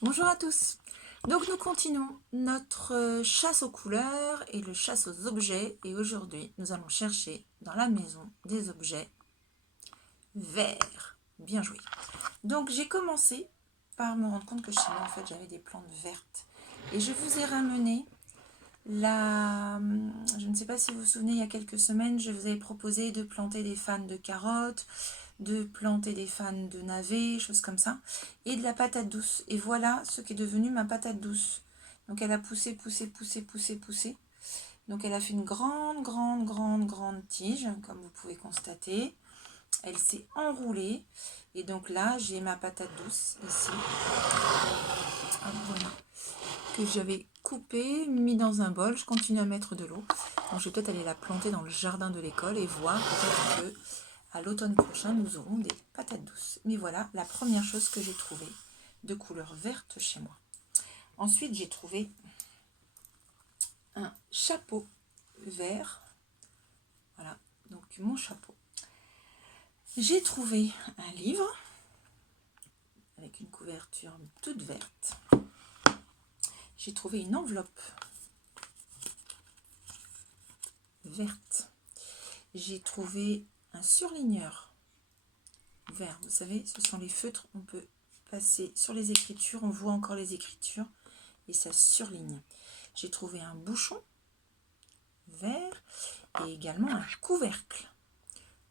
Bonjour à tous. Donc nous continuons notre chasse aux couleurs et le chasse aux objets et aujourd'hui nous allons chercher dans la maison des objets verts. Bien joué. Donc j'ai commencé par me rendre compte que chez moi en fait j'avais des plantes vertes et je vous ai ramené je ne sais pas si vous vous souvenez, il y a quelques semaines je vous avais proposé de planter des fans de carottes, de planter des fans de navets, choses comme ça, et de la patate douce. Et voilà ce qui est devenu ma patate douce. Donc elle a poussé, poussé, poussé, poussé, poussé. Donc elle a fait une grande, grande, grande, grande tige, comme vous pouvez constater. Elle s'est enroulée. Et donc là, j'ai ma patate douce ici. Voilà. Que j'avais coupée, mis dans un bol. Je continue à mettre de l'eau. Donc je vais peut-être aller la planter dans le jardin de l'école et voir peut-être que à l'automne prochain, nous aurons des patates douces. Mais voilà la première chose que j'ai trouvée de couleur verte chez moi. Ensuite, j'ai trouvé un chapeau vert. Voilà, donc mon chapeau. J'ai trouvé un livre avec une couverture toute verte. J'ai trouvé une enveloppe verte. J'ai trouvé un surligneur vert. Vous savez, ce sont les feutres. On peut passer sur les écritures. On voit encore les écritures et ça surligne. J'ai trouvé un bouchon vert et également un couvercle.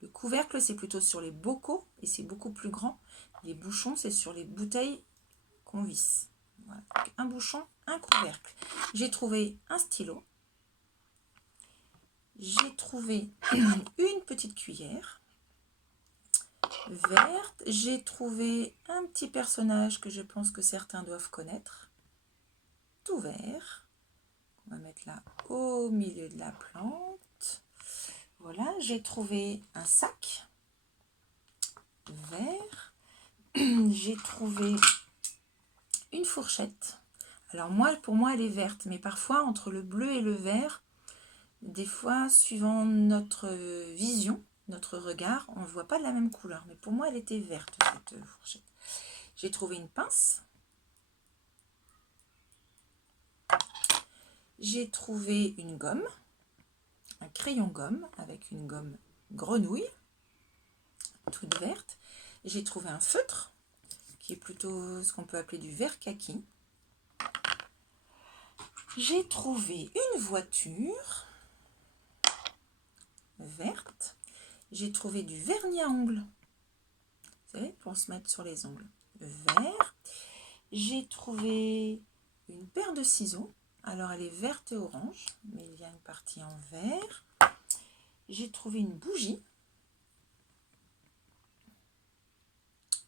Le couvercle, c'est plutôt sur les bocaux et c'est beaucoup plus grand. Les bouchons, c'est sur les bouteilles qu'on visse. Voilà. Donc, un bouchon, un couvercle. J'ai trouvé un stylo. J'ai trouvé une petite cuillère verte. J'ai trouvé un petit personnage que je pense que certains doivent connaître. Tout vert. On va mettre là au milieu de la plante. Voilà, j'ai trouvé un sac vert. J'ai trouvé une fourchette. Alors moi, pour moi, elle est verte, mais parfois entre le bleu et le vert, des fois, suivant notre vision, notre regard, on ne voit pas de la même couleur. Mais pour moi, elle était verte, cette fourchette. J'ai trouvé une pince. J'ai trouvé une gomme, un crayon gomme avec une gomme grenouille, toute verte. J'ai trouvé un feutre, qui est plutôt ce qu'on peut appeler du vert kaki. J'ai trouvé une voiture verte. J'ai trouvé du vernis à ongles, vous savez, pour se mettre sur les ongles, vert. J'ai trouvé une paire de ciseaux. Alors elle est verte et orange, mais il y a une partie en vert. J'ai trouvé une bougie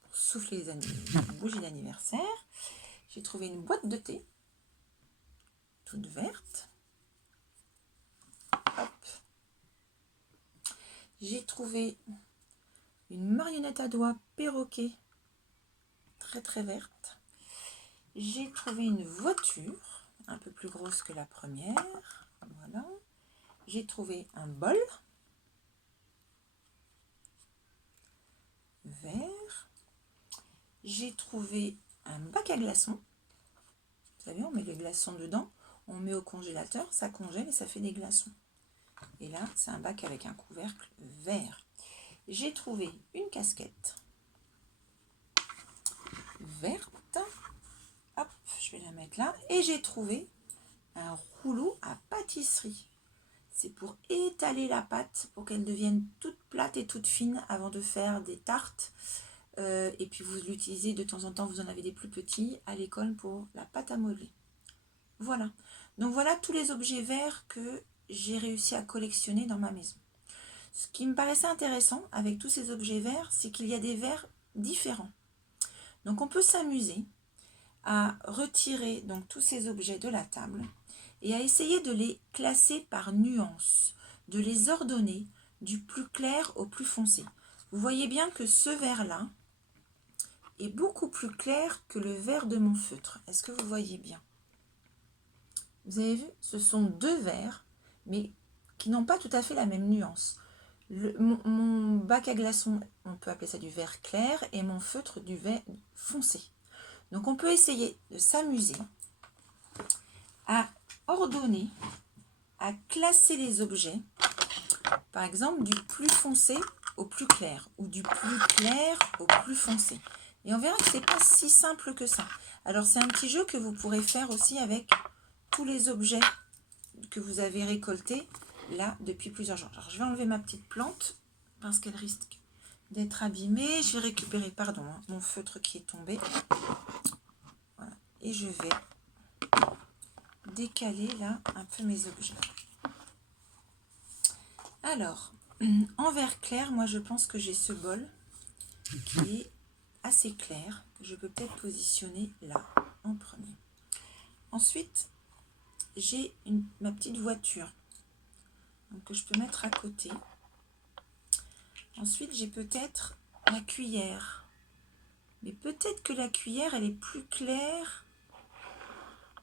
pour souffler les anniversaires, une bougie d'anniversaire. J'ai trouvé une boîte de thé, toute verte. Hop. J'ai trouvé une marionnette à doigts perroquet, très très verte. J'ai trouvé une voiture, un peu plus grosse que la première. Voilà. J'ai trouvé un bol vert. J'ai trouvé un bac à glaçons. Vous savez, on met les glaçons dedans, on met au congélateur, ça congèle et ça fait des glaçons. Et là, c'est un bac avec un couvercle vert. J'ai trouvé une casquette verte. Hop, je vais la mettre là. Et j'ai trouvé un rouleau à pâtisserie. C'est pour étaler la pâte, pour qu'elle devienne toute plate et toute fine avant de faire des tartes. Et puis vous l'utilisez de temps en temps, vous en avez des plus petits à l'école pour la pâte à modeler. Voilà. Donc voilà tous les objets verts que j'ai réussi à collectionner dans ma maison. Ce qui me paraissait intéressant avec tous ces objets verts, c'est qu'il y a des verts différents. Donc on peut s'amuser à retirer donc tous ces objets de la table et à essayer de les classer par nuances, de les ordonner du plus clair au plus foncé. Vous voyez bien que ce vert-là est beaucoup plus clair que le vert de mon feutre. Est-ce que vous voyez bien? Vous avez vu, ce sont deux verts, mais qui n'ont pas tout à fait la même nuance. Mon bac à glaçons, on peut appeler ça du vert clair, et mon feutre du vert foncé. Donc on peut essayer de s'amuser à ordonner, à classer les objets, par exemple du plus foncé au plus clair ou du plus clair au plus foncé. Et on verra que c'est pas si simple que ça. Alors c'est un petit jeu que vous pourrez faire aussi avec tous les objets que vous avez récoltés là depuis plusieurs jours. Alors je vais enlever ma petite plante parce qu'elle risque d'être abîmée. Je vais récupérer, pardon, mon feutre qui est tombé. Voilà. Et je vais décaler là un peu mes objets. Alors, en vert clair, moi je pense que j'ai ce bol qui est assez clair, que je peux peut-être positionner là en premier. Ensuite, j'ai ma petite voiture donc, que je peux mettre à côté. Ensuite, j'ai peut-être la cuillère. Mais peut-être que la cuillère, elle est plus claire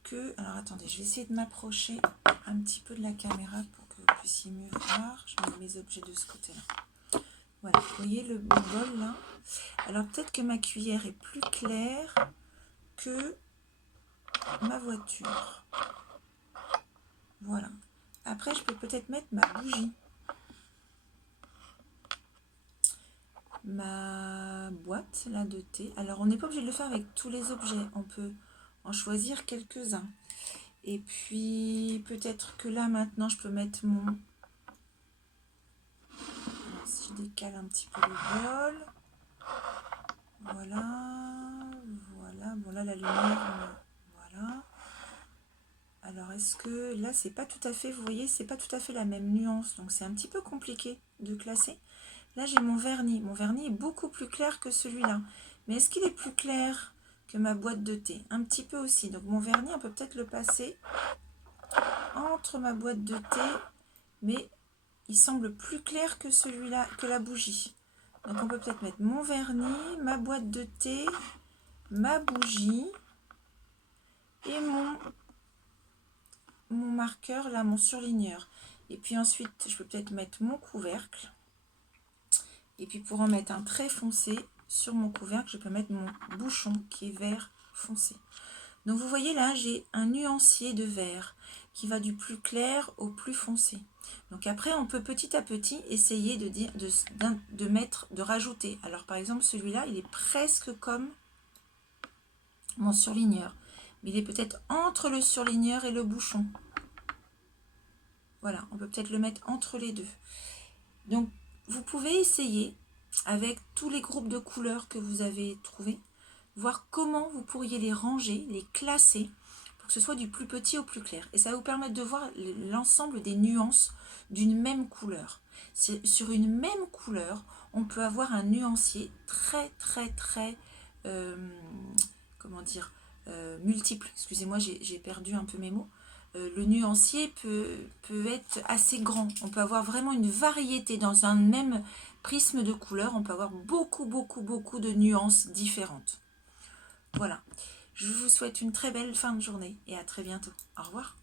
que... Alors, attendez, je vais essayer de m'approcher un petit peu de la caméra pour que vous puissiez mieux voir. Je mets mes objets de ce côté-là. Voilà, vous voyez le bol là? Alors, peut-être que ma cuillère est plus claire que ma voiture. Voilà. Après, je peux peut-être mettre ma bougie. Ma boîte là de thé. Alors, on n'est pas obligé de le faire avec tous les objets. On peut en choisir quelques-uns. Et puis, peut-être que là, maintenant, je peux mettre mon... Alors, si je décale un petit peu le bol. Voilà. Voilà. Bon, là, la lumière... Voilà. Alors, est-ce que là, c'est pas tout à fait, vous voyez, c'est pas tout à fait la même nuance. Donc, c'est un petit peu compliqué de classer. Là, j'ai mon vernis. Mon vernis est beaucoup plus clair que celui-là. Mais est-ce qu'il est plus clair que ma boîte de thé? Un petit peu aussi. Donc, mon vernis, on peut peut-être le passer entre ma boîte de thé. Mais il semble plus clair que celui-là, que la bougie. Donc, on peut peut-être mettre mon vernis, ma boîte de thé, ma bougie et mon marqueur, là, mon surligneur. Et puis ensuite, je peux peut-être mettre mon couvercle. Et puis pour en mettre un très foncé sur mon couvercle, je peux mettre mon bouchon qui est vert foncé. Donc vous voyez là, j'ai un nuancier de vert qui va du plus clair au plus foncé. Donc après, on peut petit à petit essayer de dire, de rajouter. Alors par exemple, celui-là, il est presque comme mon surligneur. Mais il est peut-être entre le surligneur et le bouchon. Voilà, on peut peut-être le mettre entre les deux. Donc, vous pouvez essayer, avec tous les groupes de couleurs que vous avez trouvés, voir comment vous pourriez les ranger, les classer, pour que ce soit du plus petit au plus clair. Et ça va vous permettre de voir l'ensemble des nuances d'une même couleur. Sur une même couleur, on peut avoir un nuancier très, comment dire, multiple. Excusez-moi, j'ai perdu un peu mes mots. Le nuancier peut être assez grand. On peut avoir vraiment une variété dans un même prisme de couleurs. On peut avoir beaucoup de nuances différentes. Voilà. Je vous souhaite une très belle fin de journée et à très bientôt. Au revoir.